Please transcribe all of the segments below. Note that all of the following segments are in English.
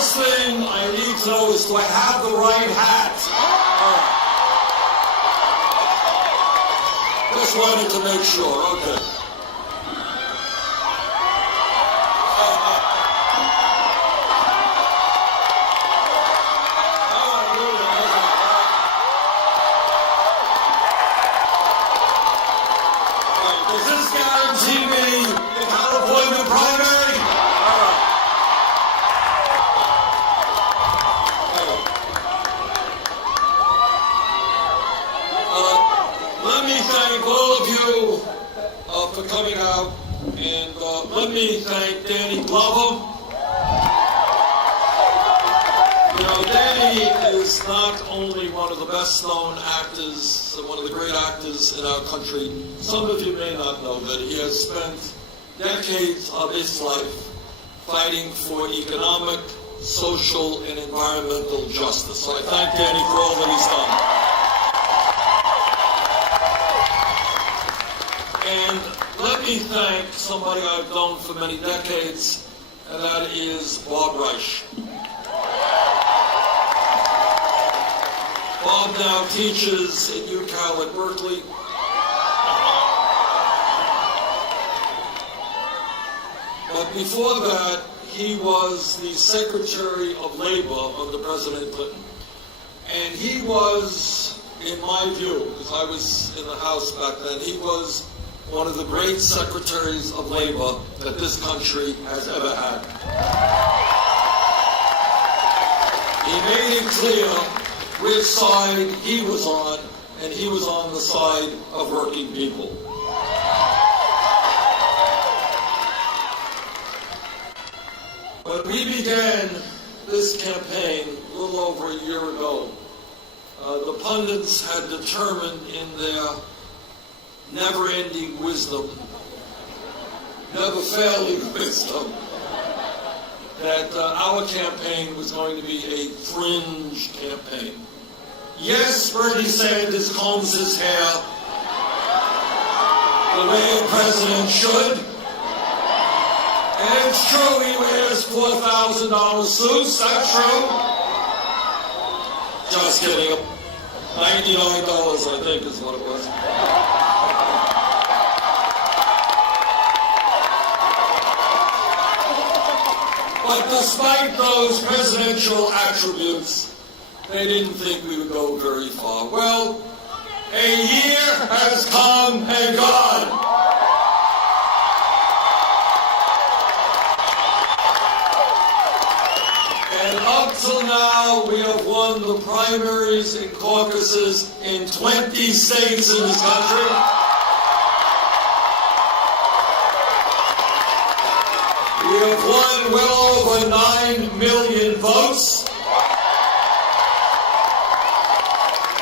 first thing I need to know is, do I have the right hat? All right. Just wanted to make sure. Okay. Does this guarantee me the California primary? Let me thank all of you for coming out, and let me thank Danny Glover. You know, Danny is not only one of the best-known actors, one of the great actors in our country. Some of you may not know that he has spent decades of his life fighting for economic, social, and environmental justice. So I thank Danny for all that he's done. And let me thank somebody I've known for many decades, and that is Bob Reich. Bob now teaches at UCal at Berkeley. But before that, he was the Secretary of Labor under President Clinton. And he was, in my view, because I was in the House back then, he was one of the great secretaries of labor that this country has ever had. He made it clear which side he was on, and he was on the side of working people. When we began this campaign a little over a year ago, the pundits had determined in their never-ending wisdom, never-failing wisdom, that our campaign was going to be a fringe campaign. Yes, Bernie Sanders combs his hair the way a president should. And it's true, he wears $4,000 suits, that's true. Just kidding. $99, I think, is what it was. But despite those presidential attributes, they didn't think we would go very far. Well, a year has come and gone. And up till now, we have won the primaries and caucuses in 20 states in this country. We have won well over 9 million votes.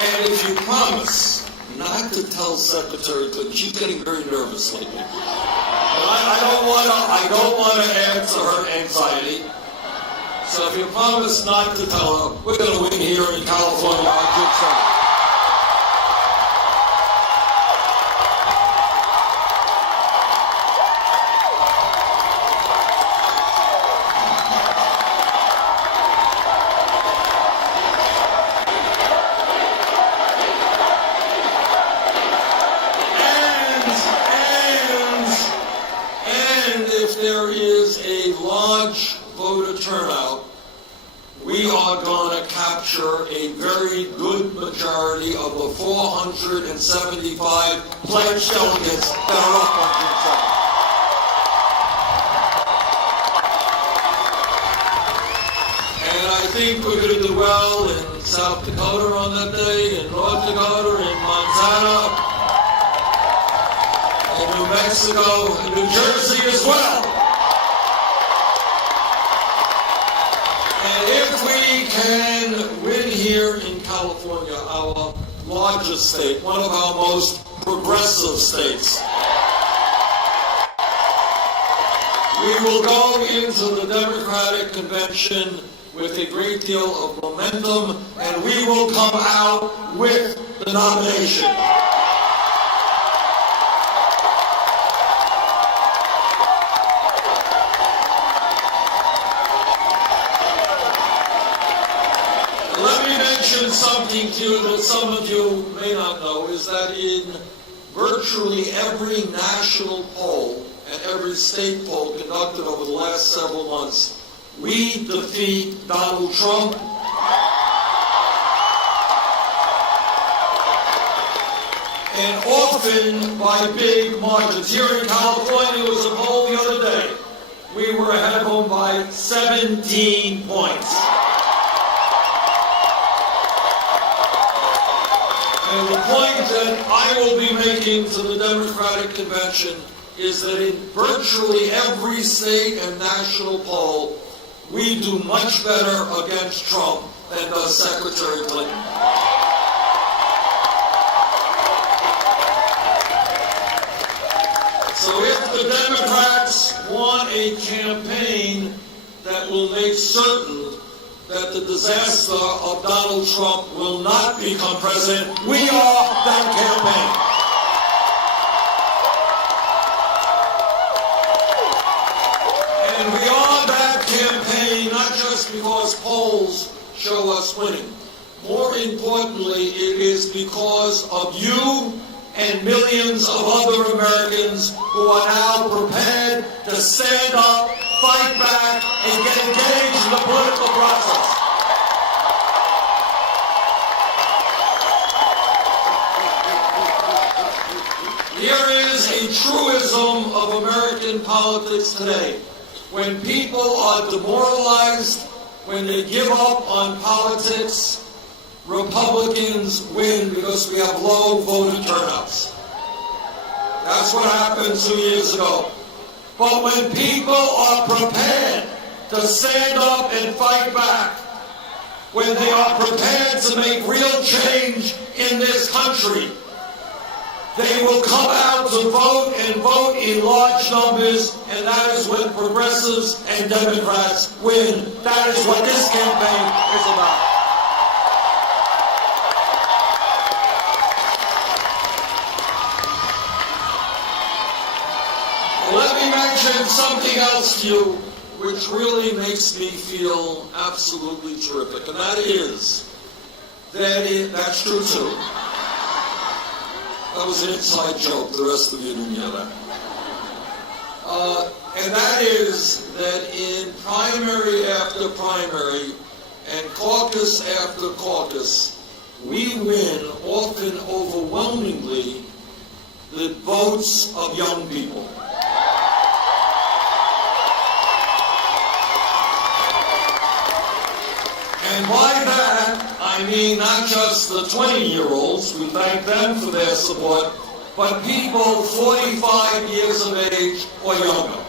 And if you promise not to tell Secretary Clinton, she's getting very nervous lately. And I don't want to add to her anxiety. So if you promise not to tell her, we're going to win here in California on June 7th. There is a large voter turnout, we are going to capture a very good majority of the 475 pledged delegates that are up on June 7th. And I think we're going to do well in South Dakota on that day, in North Dakota, in Montana, in New Mexico, and New Jersey as well. And if we can win here in California, our largest state, one of our most progressive states, we will go into the Democratic Convention with a great deal of momentum, and we will come out with the nomination. mention something to you that some of you may not know, is that in virtually every national poll and every state poll conducted over the last several months, we defeat Donald Trump. And often by big margins. Here in California, there was a poll the other day. We were ahead of them by 17 points. And the point that I will be making to the Democratic Convention is that in virtually every state and national poll, we do much better against Trump than does Secretary Clinton. So if the Democrats want a campaign that will make certain that the disaster of Donald Trump will not become president, we are that campaign. And we are that campaign not just because polls show us winning. More importantly, it is because of you and millions of other Americans who are now prepared to stand up, fight back, and get engaged in the political process. There is a truism of American politics today. When people are demoralized, when they give up on politics, Republicans win because we have low voter turnouts. That's what happened 2 years ago. But when people are prepared to stand up and fight back, when they are prepared to make real change in this country, they will come out to vote and vote in large numbers, and that is when progressives and Democrats win. That is what this campaign is about. Let me mention something else to you which really makes me feel absolutely terrific, and that is that's true too. That was an inside joke. The rest of you didn't hear that. And that is that in primary after primary and caucus after caucus, we win often overwhelmingly the votes of young people. And by that, I mean not just the 20-year-olds, we thank them for their support, but people 45 years of age or younger.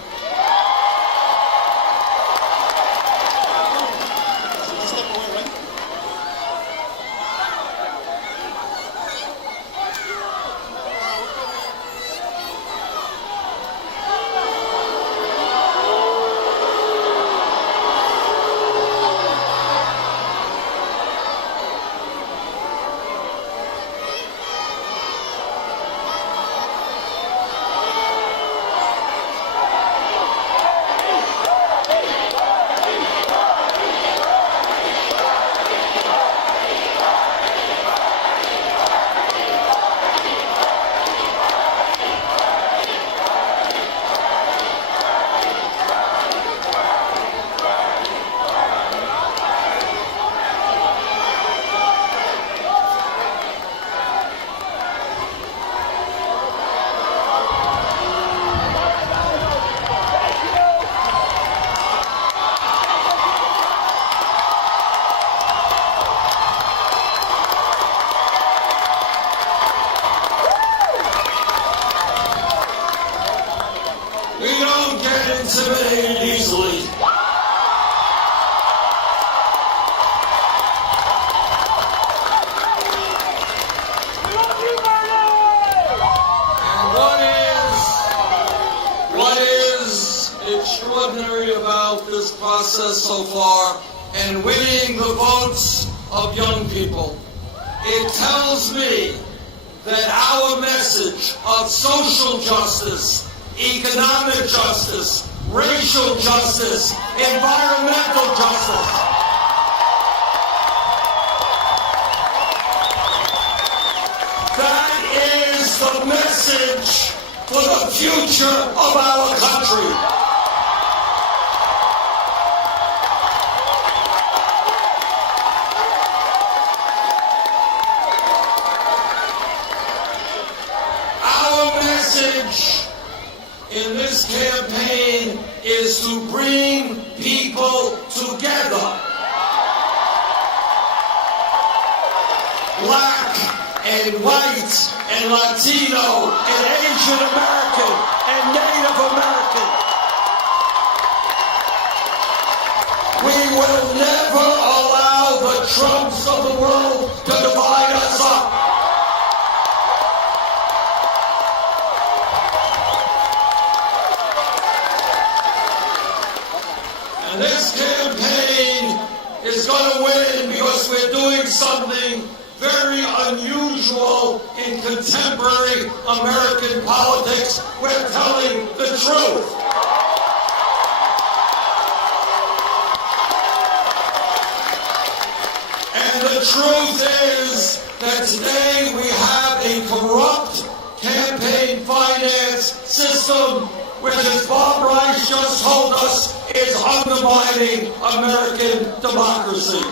Intimidated easily. And what is extraordinary about this process so far and winning the votes of young people, it tells me that our message of social justice, economic justice, racial justice, environmental justice, message for the future of our country. Our message in this campaign is to bring people together. Black and white and Latino and Asian American and Native American. We will never allow the Trumps of the world to divide us up. And this campaign is going to win because we're doing something very unusual in contemporary American politics. We're telling the truth. And the truth is that today we have a corrupt campaign finance system, which, as Bob Rice just told us, is undermining American democracy.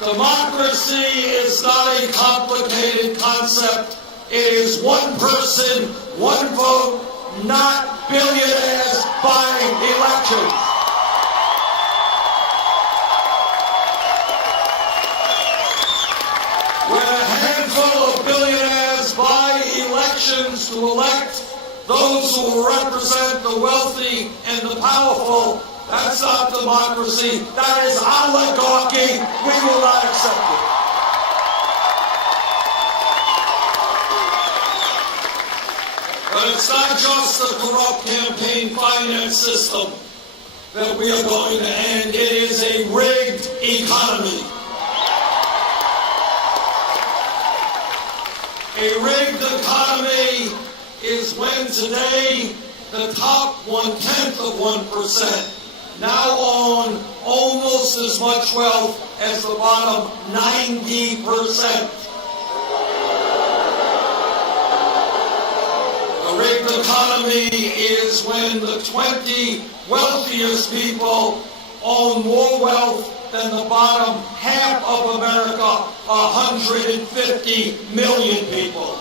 Democracy is not a complicated concept. It is one person, one vote, not billionaires buying elections. When a handful of billionaires buy elections to elect those who will represent the wealthy and the powerful, that's not democracy. That is oligarchy. We will not accept it. But it's not just the corrupt campaign finance system that we are going to end. It is a rigged economy. A rigged economy is when today the top 1/10 of 1% now own almost as much wealth as the bottom 90%. A rigged economy is when the 20 wealthiest people own more wealth than the bottom half of America, 150 million people.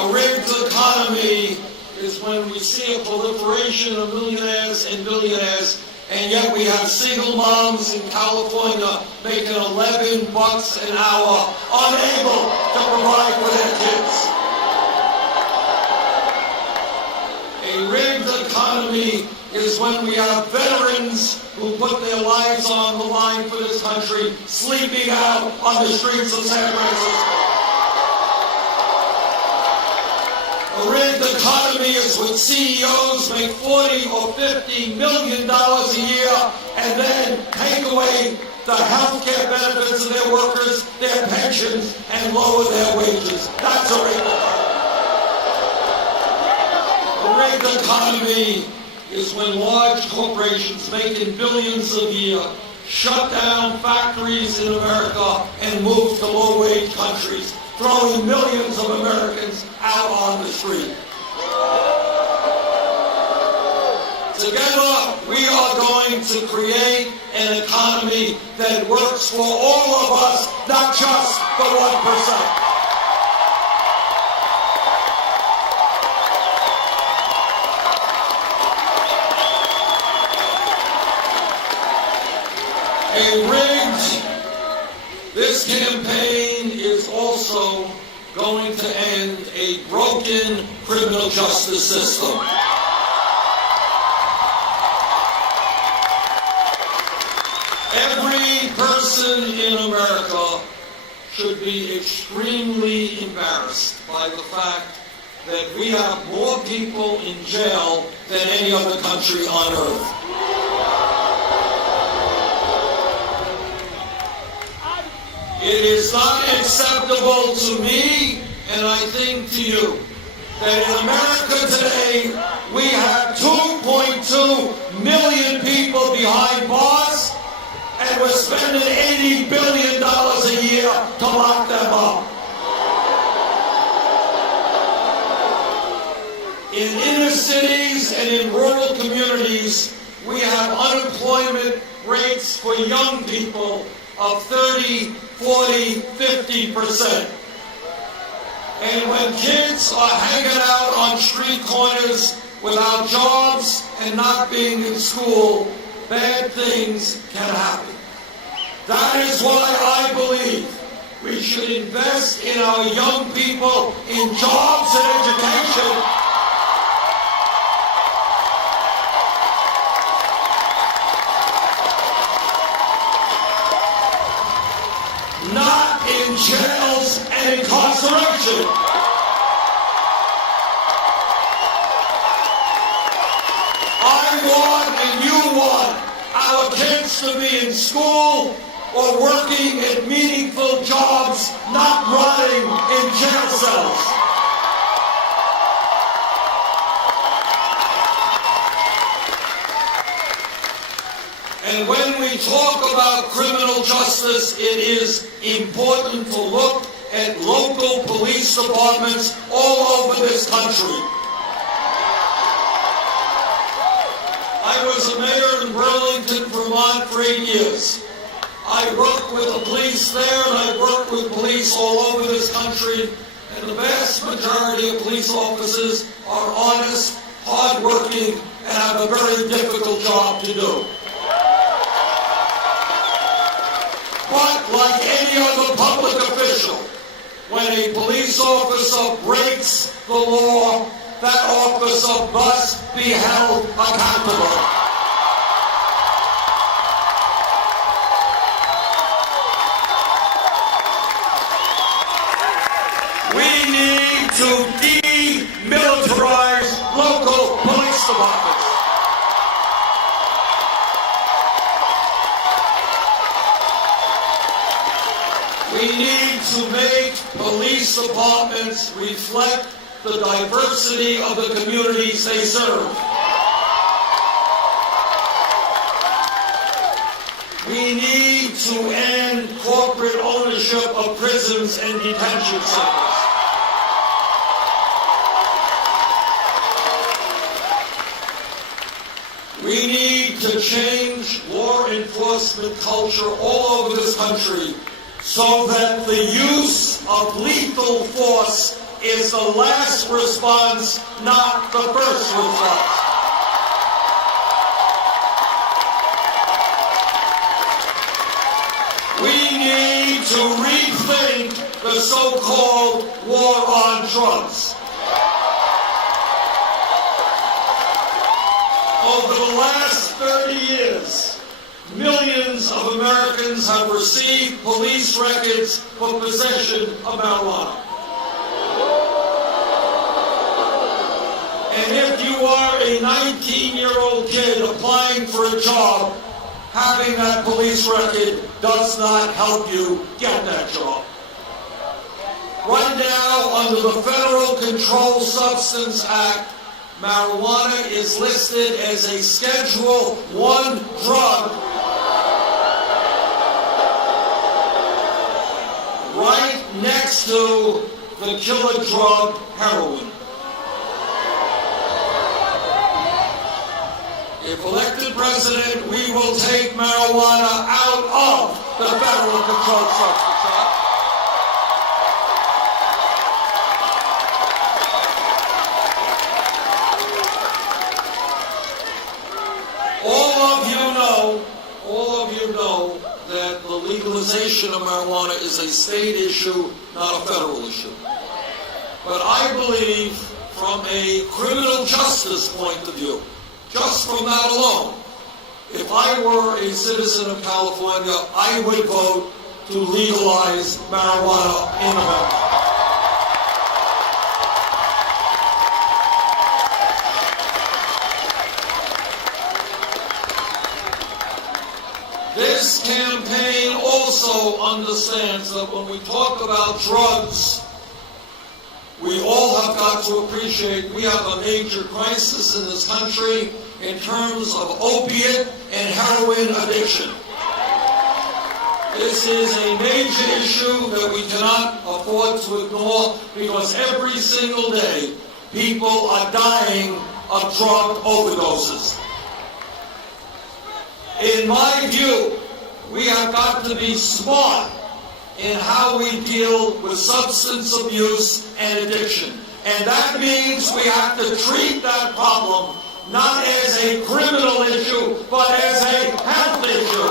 A rigged economy is when we see a proliferation of millionaires and billionaires, and yet we have single moms in California making $11 an hour, unable to provide for their kids. A rigged economy is when we have veterans who put their lives on the line for this country, sleeping out on the streets of San Francisco. A rigged economy is when CEOs make $40 or $50 million a year and then take away the health care benefits of their workers, their pensions, and lower their wages. That's a rigged economy. A rigged economy is when large corporations making billions a year shut down factories in America and move to low-wage countries, throwing millions of Americans out on the street. Together, we are going to create an economy that works for all of us, not just the 1%. This campaign is also going to end a broken criminal justice system. Every person in America should be extremely embarrassed by the fact that we have more people in jail than any other country on earth. It is not acceptable to me, and I think to you, that in America today, we have 2.2 million people behind bars, and we're spending $80 billion a year to lock them up. In inner cities and in rural communities, we have unemployment rates for young people of 30, 40, 50%. And when kids are hanging out on street corners without jobs and not being in school, bad things can happen. That is why I believe we should invest in our young people in jobs and education. Not in jails and incarceration. I want and you want our kids to be in school or working at meaningful jobs, not rotting in jail cells. And when we talk about criminal justice, it is important to look at local police departments all over this country. I was a mayor in Burlington, Vermont for 8 years. I worked with the police there, and I worked with police all over this country, and the vast majority of police officers are honest, hardworking, and have a very difficult job to do. But like any other public official, when a police officer breaks the law, that officer must be held accountable. We need to demilitarize local police departments. We need to make police departments reflect the diversity of the communities they serve. We need to end corporate ownership of prisons and detention centers. We need to change law enforcement culture all over this country so that the use of lethal force is the last response, not the first response. We need to rethink the so-called war on drugs. Over the last 30 years, millions of Americans have received police records for possession of marijuana. And if you are a 19-year-old kid applying for a job, having that police record does not help you get that job. Right now, under the Federal Controlled Substance Act, marijuana is listed as a Schedule I drug right next to the killer drug heroin. If elected president, we will take marijuana out of the Federal Controlled Substance Act. All of you know that the legalization of marijuana is a state issue, not a federal issue. But I believe from a criminal justice point of view, just from that alone, if I were a citizen of California, I would vote to legalize marijuana in America. This campaign also understands that when we talk about drugs, we all have got to appreciate we have a major crisis in this country in terms of opiate and heroin addiction. This is a major issue that we cannot afford to ignore because every single day people are dying of drug overdoses. In my view, we have got to be smart in how we deal with substance abuse and addiction. And that means we have to treat that problem not as a criminal issue, but as a health issue.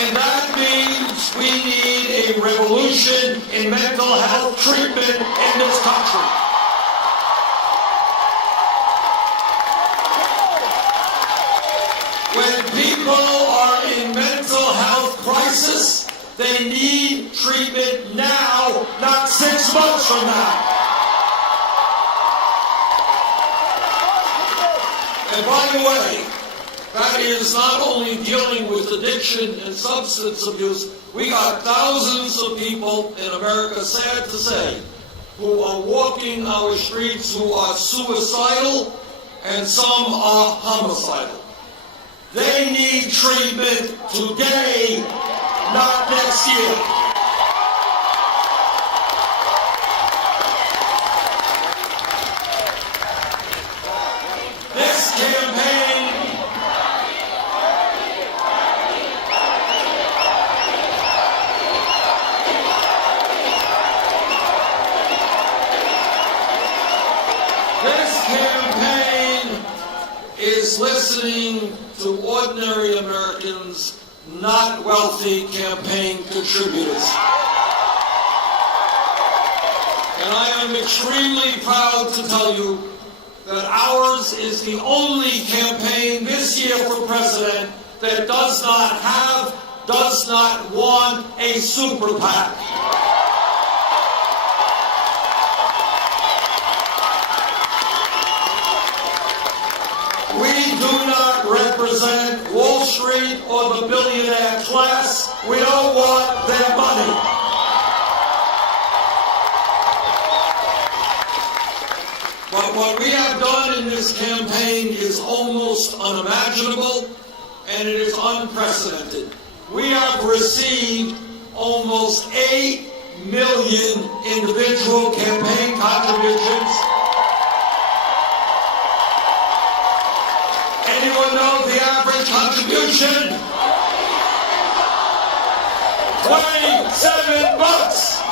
And that means we need a revolution in mental health treatment in this country. When people are in mental health crisis, they need treatment now, not 6 months from now. And by the way, that is not only dealing with addiction and substance abuse. We got thousands of people in America, sad to say, who are walking our streets who are suicidal and some are homicidal. They need treatment today, not next year. This campaign is listening to ordinary Americans, not wealthy campaign contributors. And I am extremely proud to tell you that ours is the only campaign this year for president that does not want a super PAC. We do not represent Wall Street or the billionaire class. We don't want their money. But what we have done in this campaign is almost unimaginable, and it is unprecedented. We have received almost 8 million individual campaign contributions. Anyone know the average contribution? $27.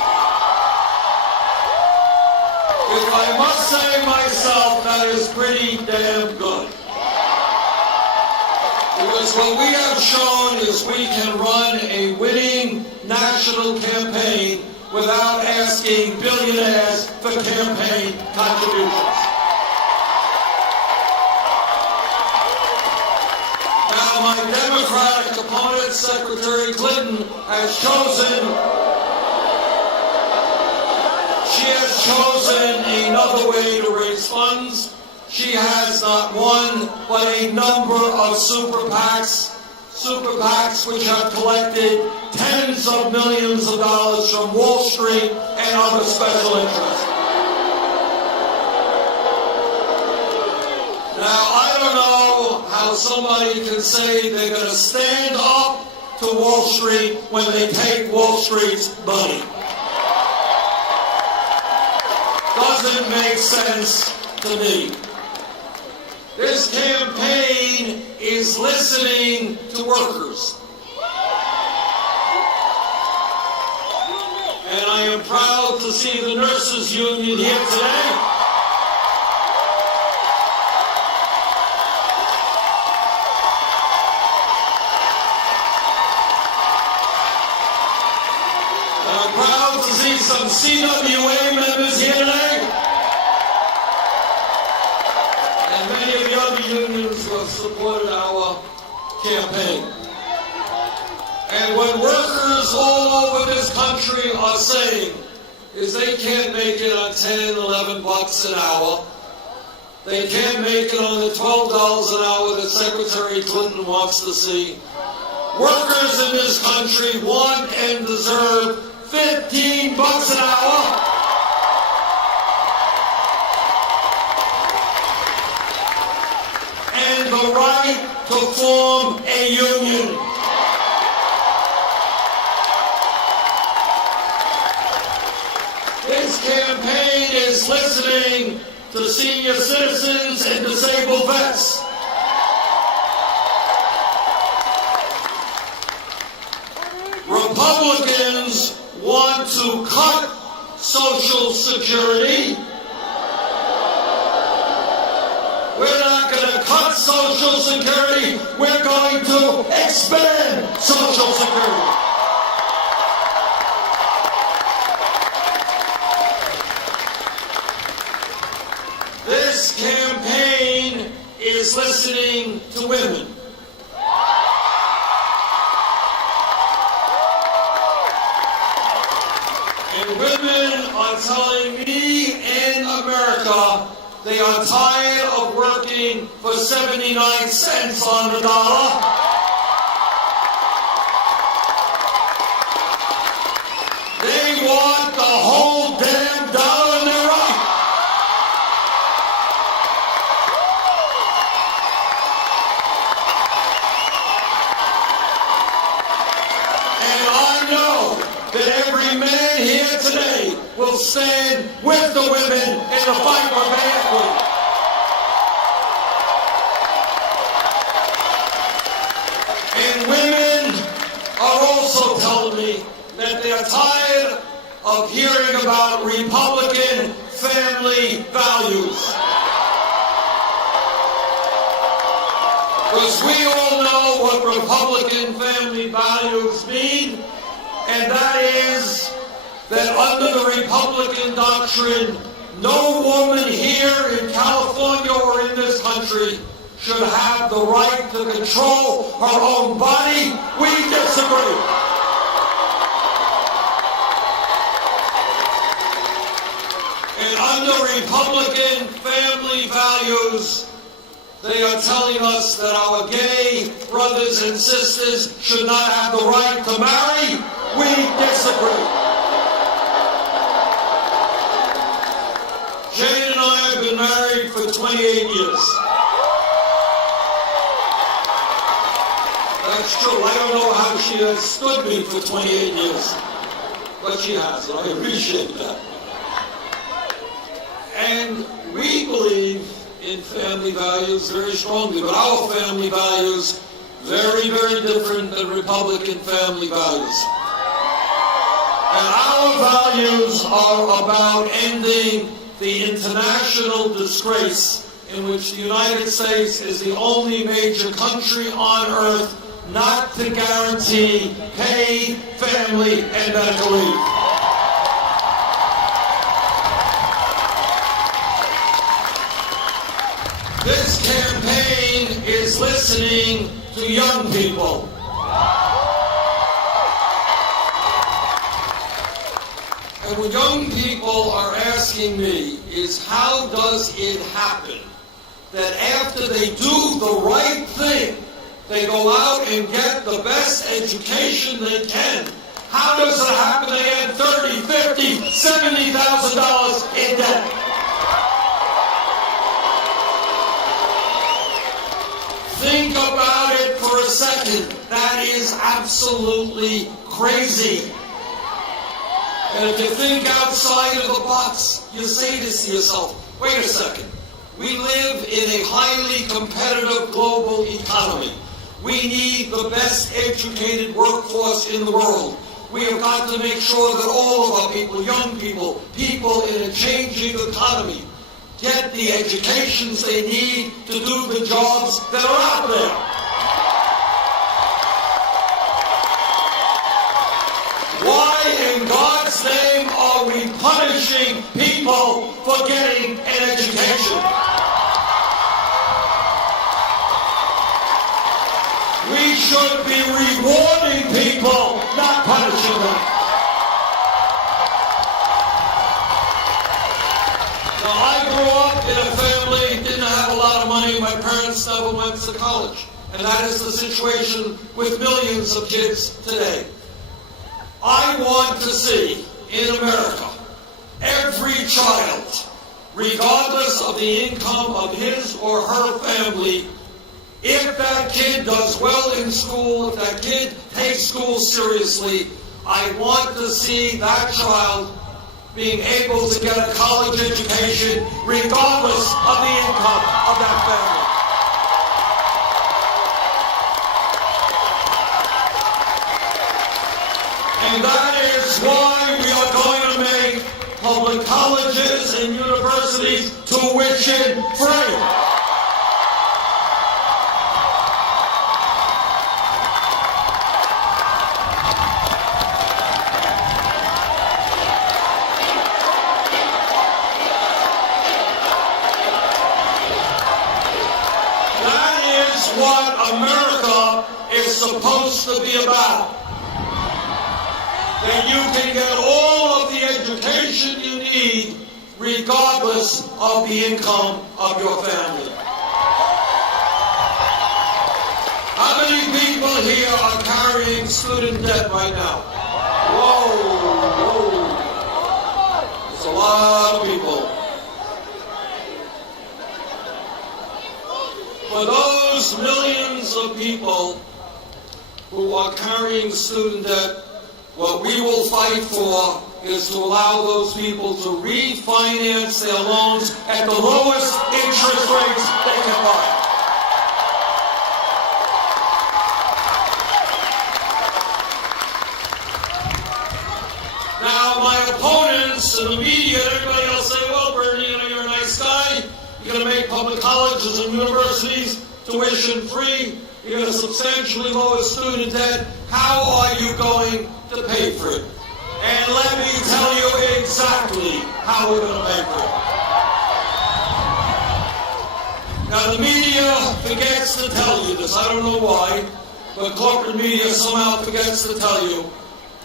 If I must say myself, that is pretty damn good. Because what we have shown is we can run a winning national campaign without asking billionaires for campaign contributions. Now, my Democratic opponent, Secretary Clinton, has chosen another way to raise funds. She has not one, but a number of super PACs which have collected tens of millions of dollars from Wall Street and other special interests. Now, I don't know how somebody can say they're going to stand up to Wall Street when they take Wall Street's money. Doesn't make sense to me. This campaign is listening to workers. And I am proud to see the nurses union here today. And I'm proud to see some CWA members here today. Many of the other unions who have supported our campaign. And what workers all over this country are saying is they can't make it on $10, $11 an hour. They can't make it on the $12 an hour that Secretary Clinton wants to see. Workers in this country want and deserve $15 an hour. to form a union. This campaign is listening to senior citizens and disabled vets. Republicans want to cut Social Security. We're not going to cut Social Security. We're going to expand Social Security. This campaign is listening to women. And women are telling me in America they are tired of working for 79 cents on the dollar. They want the whole damn dollar in their right. And I know that every man here today will stand with the women in the fight for pay equity. And women are also telling me that they are tired of hearing about Republican family values. Because we all know what Republican family values mean, and that is that under the Republican doctrine, no woman here in California or in this country should have the right to control her own body. We disagree. And under Republican family values, they are telling us that our gay brothers and sisters should not have the right to marry. We disagree. Jane and I have been married for 28 years. That's true. I don't know how she has stood me for 28 years. But she has, and I appreciate that. And we believe in family values very strongly, but our family values very, very different than Republican family values. And our values are about ending the international disgrace in which the United States is the only major country on earth not to guarantee paid family and medical leave. This campaign is listening to young people. And what young people are asking me is, how does it happen that after they do the right thing, they go out and get the best education they can? How does it happen they had $30,000, $50,000, $70,000 in debt? Think about it for a second. That is absolutely crazy. And if you think outside of the box, you say this to yourself, wait a second. We live in a highly competitive global economy. We need the best educated workforce in the world. We have got to make sure that all of our people, young people, people in a changing economy, get the educations they need to do the jobs that are out there. Why in God's name are we punishing people for getting an education? We should be rewarding people, not punishing them. Now, I grew up in a family, didn't have a lot of money. My parents never went to college. And that is the situation with millions of kids today. I want to see in America every child, regardless of the income of his or her family, If that kid does well in school, if that kid takes school seriously, I want to see that child being able to get a college education regardless of the income of that family. And that is why we are going to make public colleges and universities tuition free. That is what America is supposed to be about. That you can get all of the education you need regardless of the income of your family. How many people here are carrying student debt right now? Whoa. It's a lot of people. For those millions of people who are carrying student debt, what we will fight for is to allow those people to refinance their loans at the lowest interest rates they can buy. Now, my opponents in the media and everybody else say, well, Bernie, you're a nice guy. You're going to make public colleges and universities tuition free. You're going to substantially lower student debt. How are you going to pay for it? And let me tell you exactly how we're going to pay for it. Now, the media forgets to tell you this. I don't know why, but corporate media somehow forgets to tell you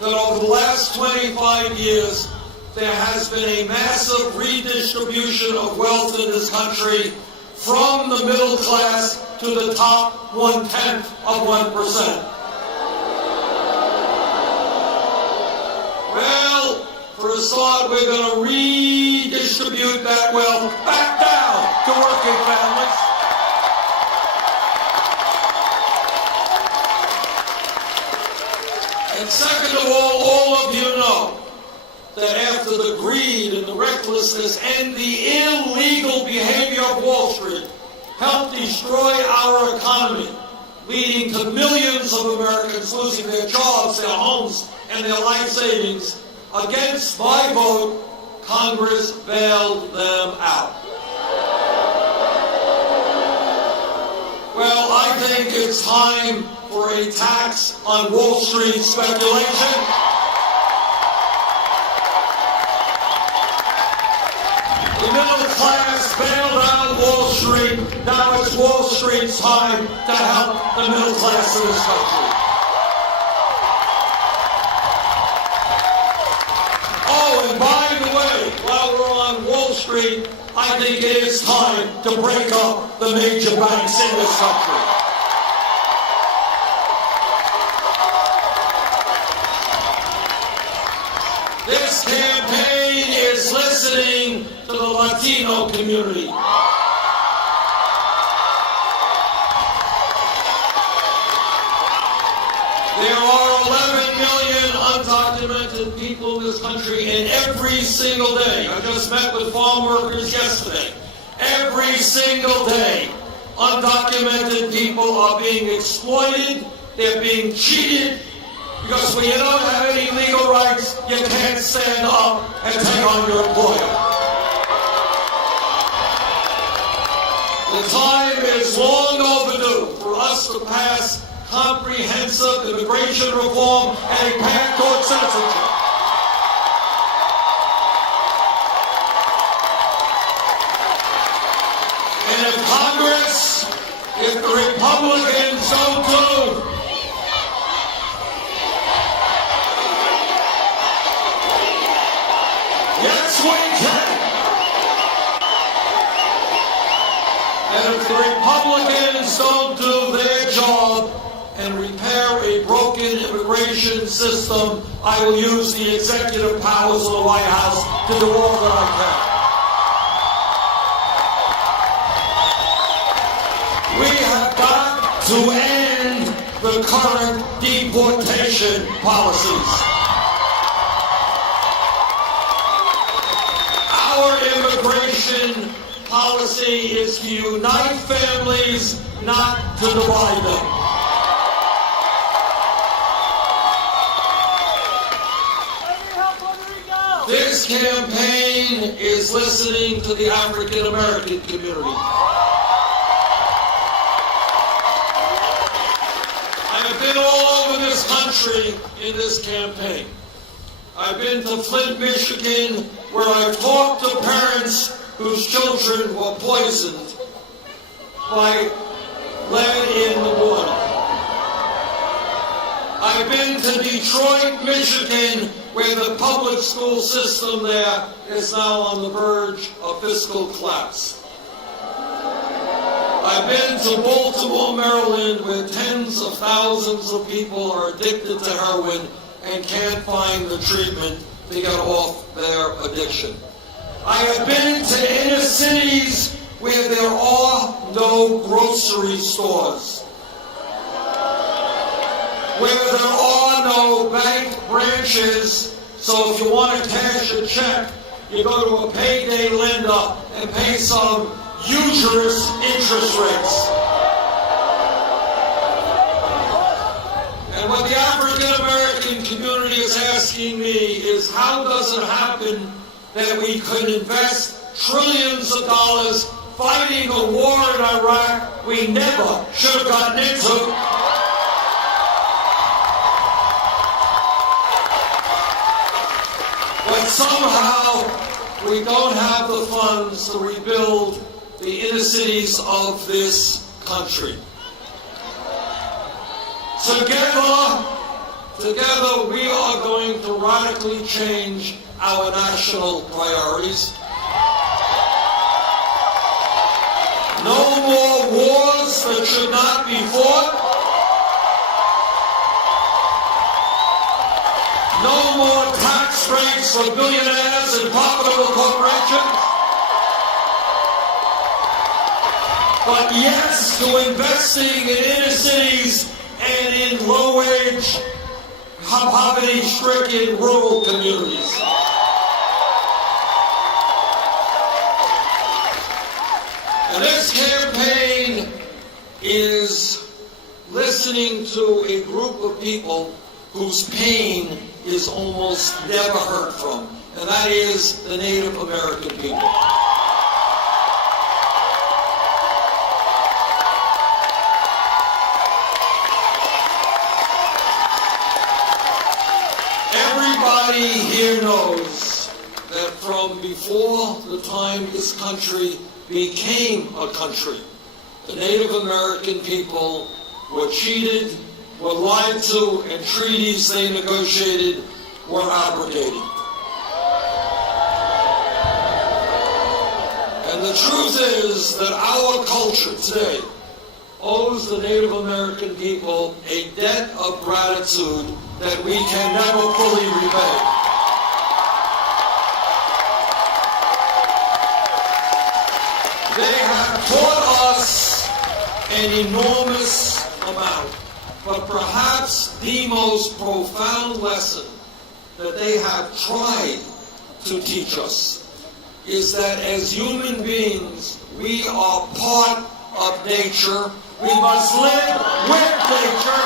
that over the last 25 years, there has been a massive redistribution of wealth in this country from the middle class to the top 1/10 of 1%. Well, for a start, we're going to redistribute that wealth back down to working families. And second of all of you know that after the greed and the recklessness and the illegal behavior of Wall Street helped destroy our economy, leading to millions of Americans losing their jobs, their homes, and their life savings, against my vote, Congress bailed them out. Well, I think it's time for a tax on Wall Street speculation. The middle class bailed out Wall Street. Now it's Wall Street's time to help the middle class of this country. Oh, and by the way, while we're on Wall Street, I think it is time to break up the major banks in this country. This campaign is listening to the Latino community. There are 11 million undocumented people in this country, and every single day, I just met with farm workers yesterday, every single day, undocumented people are being exploited, they're being cheated, because when you don't have any legal rights, you can't stand up and take on your employer. The time is long overdue for us to pass comprehensive immigration reform and a path toward citizenship. And if Congress, if the Republicans don't do, yes, we can. And if the Republicans don't do their job and repair a broken immigration system, I will use the executive powers of the White House to do all that I can. We have got to end the current deportation policies. Our immigration policy is to unite families, not to divide them. This campaign is listening to the African American community. I have been all over this country in this campaign. I've been to Flint, Michigan, where I've talked to parents whose children were poisoned by lead in the water. I've been to Detroit, Michigan, where the public school system there is now on the verge of fiscal collapse. I've been to Baltimore, Maryland, where tens of thousands of people are addicted to heroin and can't find the treatment to get off their addiction. I have been to inner cities where there are no grocery stores, where there are no bank branches, so if you want to cash a check, you go to a payday lender and pay some usurious interest rates. And what the African American community is asking me is, how does it happen that we could invest trillions of dollars fighting a war in Iraq we never should have gotten into? But somehow we don't have the funds to rebuild the inner cities of this country. Together we are going to radically change our national priorities. No more wars that should not be fought. No more tax breaks for billionaires and profitable corporations. But yes to investing in inner cities and in low-wage, poverty-stricken rural communities. And this campaign is listening to a group of people whose pain is almost never heard from, and that is the Native American people. Everybody here knows that from before the time this country became a country, the Native American people were cheated, were lied to, and treaties they negotiated were abrogated. And the truth is that our culture today owes the Native American people a debt of gratitude that we can never fully repay. They have taught us an enormous amount, but perhaps the most profound lesson that they have tried to teach us is that as human beings, we are part of nature. We must live with nature.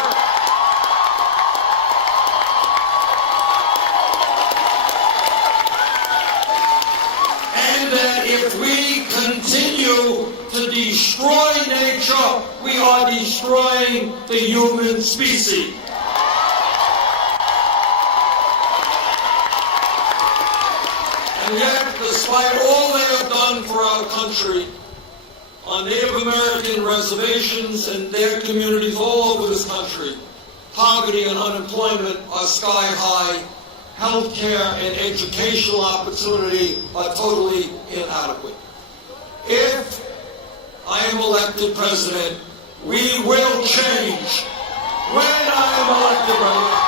And that if we continue to destroy nature, we are destroying the human species. And yet, despite all they have done for our country, on Native American reservations and their communities all over this country, poverty and unemployment are sky high. Healthcare and educational opportunity are totally inadequate. If I am elected president, we will change. When I am elected president,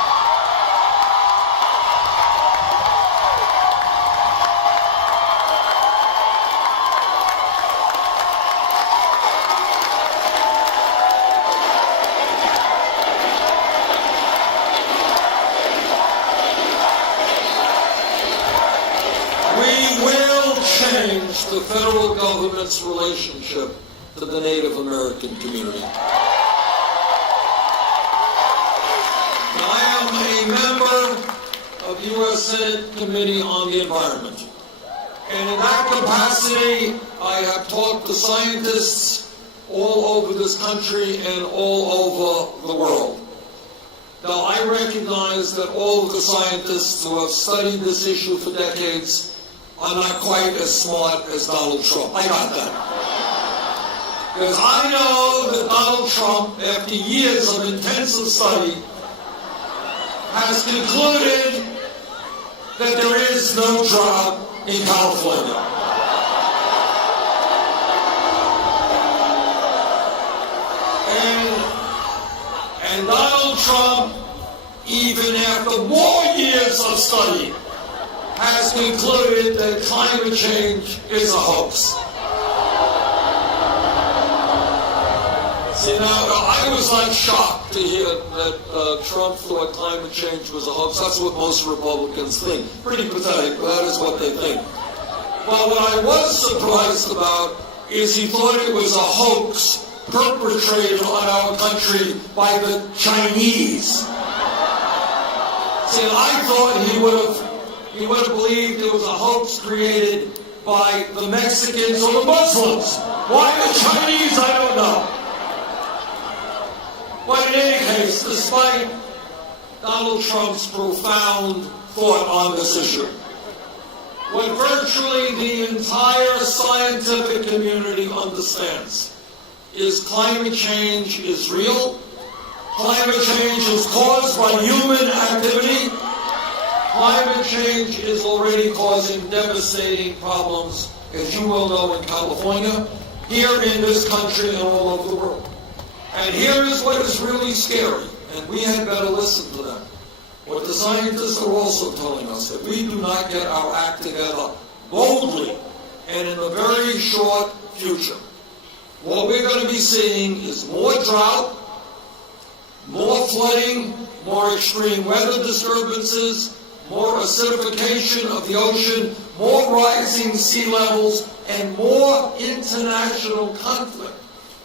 change the federal government's relationship to the Native American community. Now, I am a member of the U.S. Senate Committee on the Environment. And in that capacity, I have talked to scientists all over this country and all over the world. Now, I recognize that all of the scientists who have studied this issue for decades are not quite as smart as Donald Trump. I got that. Because I know that Donald Trump, after years of intensive study, has concluded that there is no drought in California. And Donald Trump, even after more years of study, has concluded that climate change is a hoax. See, now, I was like shocked to hear that Trump thought climate change was a hoax. That's what most Republicans think. Pretty pathetic, but that is what they think. But what I was surprised about is he thought it was a hoax perpetrated on our country by the Chinese. See, I thought he would have believed it was a hoax created by the Mexicans or the Muslims. Why the Chinese, I don't know. But in any case, despite Donald Trump's profound thought on this issue, what virtually the entire scientific community understands is climate change is real, climate change is caused by human activity, climate change is already causing devastating problems, as you well know, in California, here in this country, and all over the world. And here is what is really scary, and we had better listen to them. What the scientists are also telling us, that we do not get our act together boldly and in the very short future, what we're going to be seeing is more drought, more flooding, more extreme weather disturbances, more acidification of the ocean, more rising sea levels, and more international conflict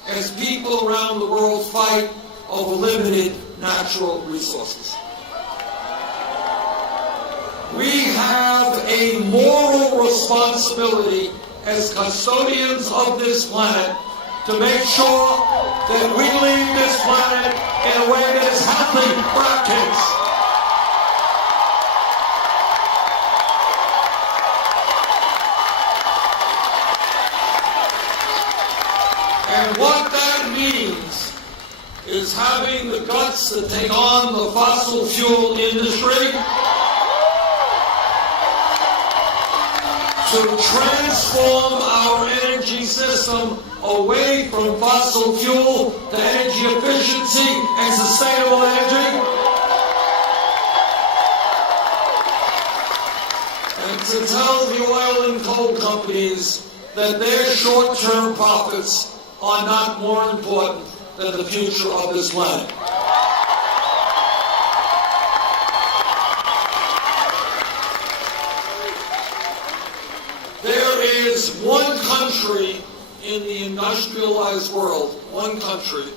as people around the world fight over limited natural resources. We have a moral responsibility as custodians of this planet to make sure that we leave this planet in a way that is healthy for our kids. And what that means is having the guts to take on the fossil fuel industry, to transform our energy system away from fossil fuel to energy efficiency and sustainable energy, and to tell the oil and coal companies that their short-term profits are not more important than the future of this planet. There is one country in the industrialized world, one country,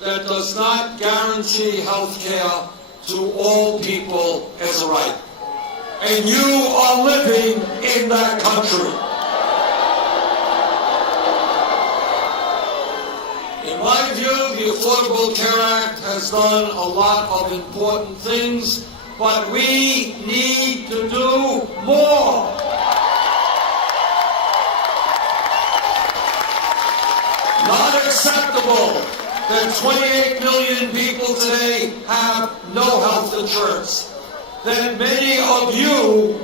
that does not guarantee health care to all people as a right. And you are living in that country. In my view, the Affordable Care Act has done a lot of important things, but we need to do more. Not acceptable that 28 million people today have no health insurance. That many of you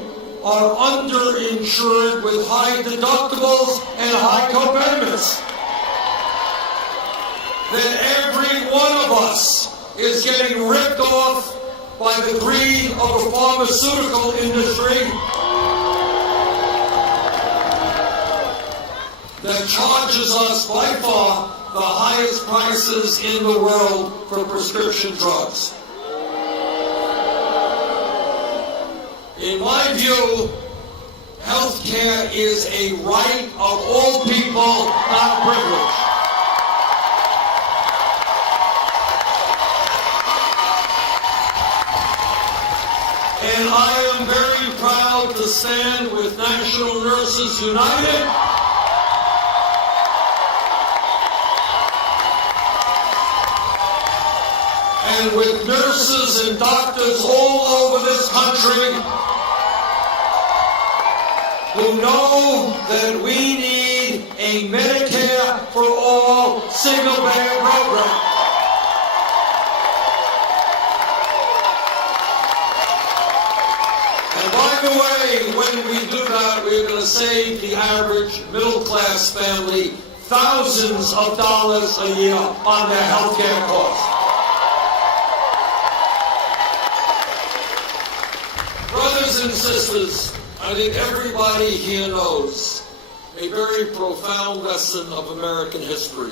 are underinsured with high deductibles and high co-payments. That every one of us is getting ripped off by the greed of the pharmaceutical industry that charges us by far the highest prices in the world for prescription drugs. In my view, Health care is a right of all people, not a privilege. And I am very proud to stand with National Nurses United and with nurses and doctors all over this country who know that we need a Medicare for all single-payer program. And by the way, when we do that, we're going to save the average middle-class family thousands of dollars a year on their health care costs. Brothers and sisters, I think everybody here knows a very profound lesson of American history.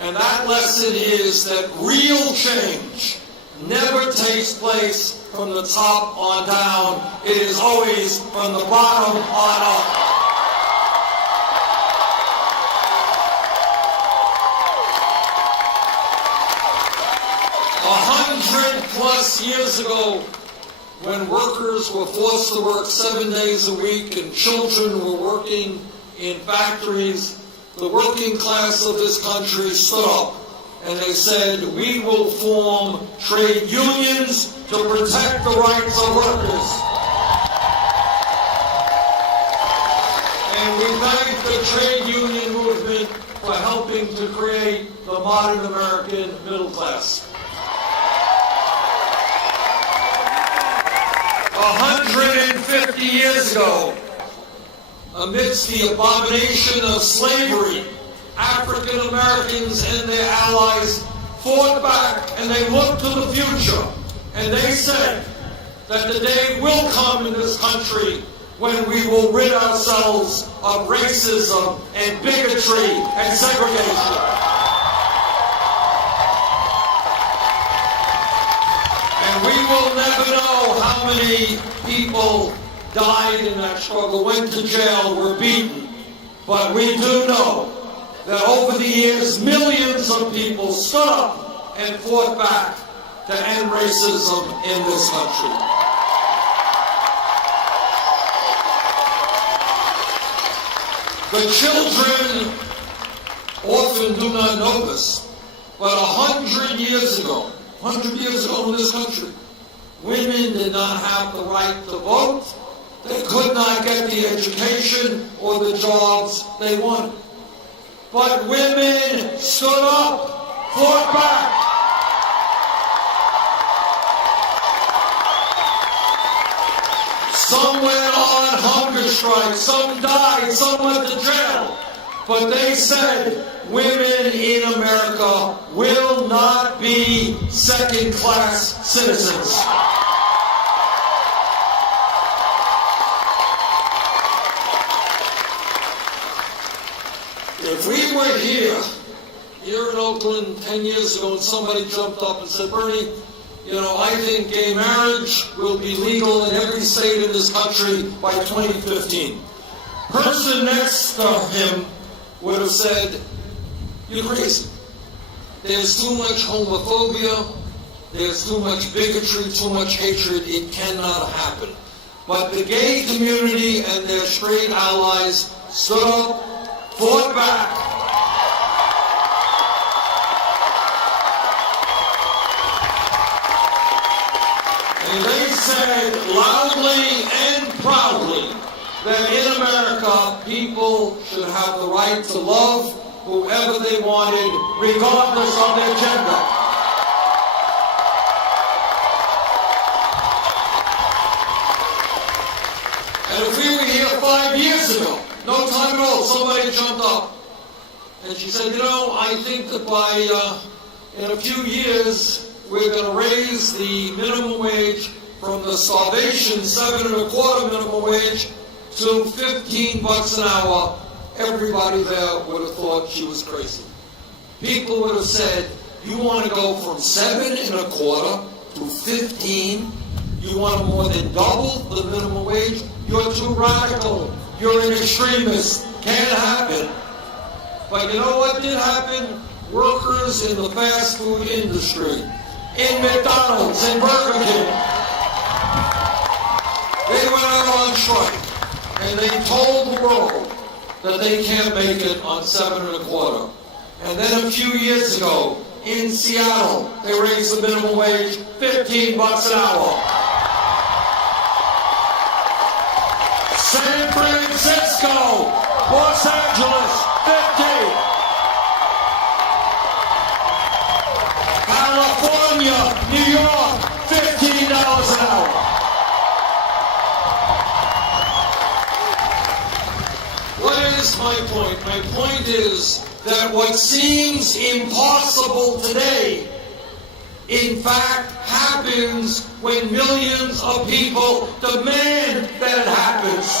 And that lesson is that real change never takes place from the top on down. It is always from the bottom on up. +100 years ago, when workers were forced to work 7 days a week and children were working in factories, the working class of this country stood up and they said, we will form trade unions to protect the rights of workers. And we thank the trade union movement for helping to create the modern American middle class. 150 years ago, amidst the abomination of slavery, African Americans and their allies fought back and they looked to the future and they said that the day will come in this country when we will rid ourselves of racism and bigotry and segregation. And we will never know how many people died in that struggle, went to jail, were beaten. But we do know that over the years, millions of people stood up and fought back to end racism in this country. The children often do not know this, but 100 years ago in this country, women did not have the right to vote. They could not get the education or the jobs they wanted. But women stood up, fought back. Some went on hunger strikes, some died, some went to jail. But they said women in America will not be second-class citizens. If we were here in Oakland 10 years ago and somebody jumped up and said, Bernie, I think gay marriage will be legal in every state in this country by 2015. Person next to him would have said, you're crazy. There's too much homophobia, there's too much bigotry, too much hatred, it cannot happen. But the gay community and their straight allies stood up, fought back. And they said loudly and proudly that in America, people should have the right to love whoever they wanted, regardless of their gender. And if we were here 5 years ago, no time at all, somebody jumped up and she said, I think that in a few years, we're going to raise the minimum wage from the starvation $7.25 minimum wage to $15 an hour. Everybody there would have thought she was crazy. People would have said, you want to go from $7.25 to $15? You want to more than double the minimum wage? You're too radical. You're an extremist. Can't happen. But you know what did happen? Workers in the fast food industry, in McDonald's and Burger King, they went out on strike, and they told the world that they can't make it on 7 1/4. And then a few years ago, in Seattle, they raised the minimum wage $15 an hour. San Francisco, Los Angeles, 50. California, New York, $15 an hour. What is my point? My point is that what seems impossible today, in fact, happens when millions of people demand that it happens.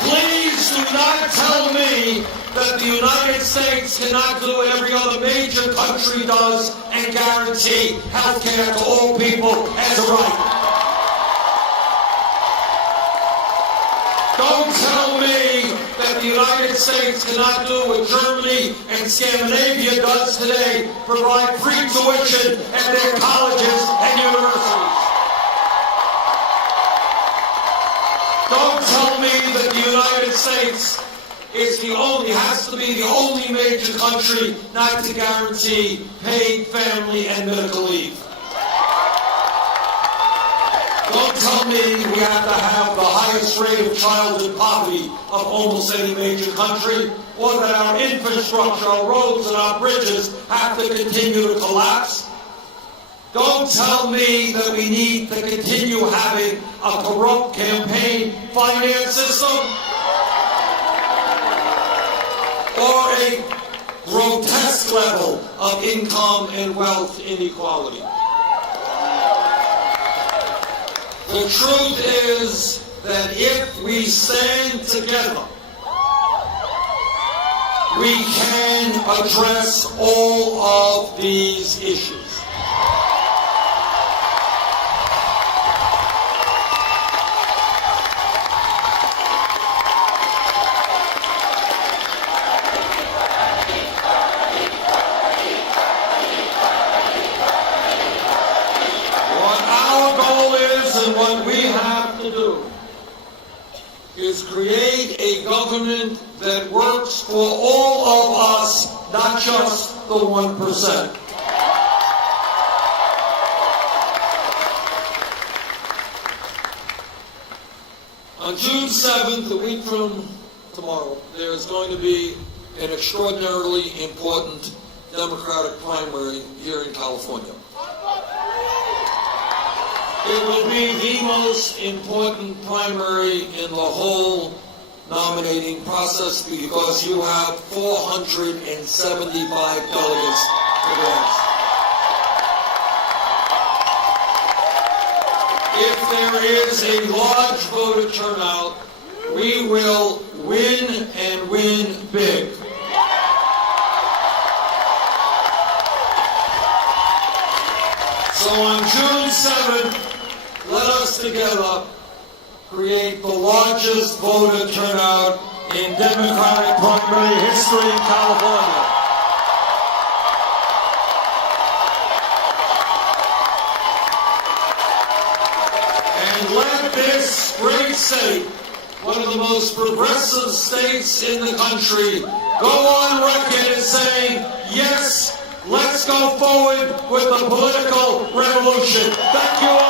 Please do not tell me that the United States cannot do what every other major country does and guarantee health care to all people as a right. Don't tell me that the United States cannot do what Germany and Scandinavia does today, provide free tuition at their colleges and universities. Don't tell me that the United States has to be the only major country not to guarantee paid family and medical leave. Don't tell me we have to have the highest rate of childhood poverty of almost any major country, or that our infrastructure, our roads and our bridges have to continue to collapse. Don't tell me that we need to continue having a corrupt campaign finance system or a grotesque level of income and wealth inequality. The truth is that if we stand together, we can address all of these issues. What we have to do is create a government that works for all of us, not just the 1%. On June 7th, a week from tomorrow, there is going to be an extraordinarily important Democratic primary here in California. It will be the most important primary in the whole nominating process because you have 475 delegates to ask. If there is a large voter turnout, we will win and win big. So on June 7th, let us together create the largest voter turnout in Democratic primary history in California. And let this great state, one of the most progressive states in the country, go on record as saying, yes, let's go forward with the political revolution. Thank you all.